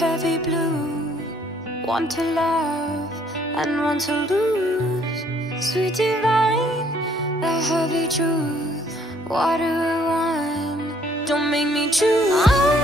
heavy blue. One to love and one to lose. Sweet divine, the heavy truth. What do I want? Don't make me choose.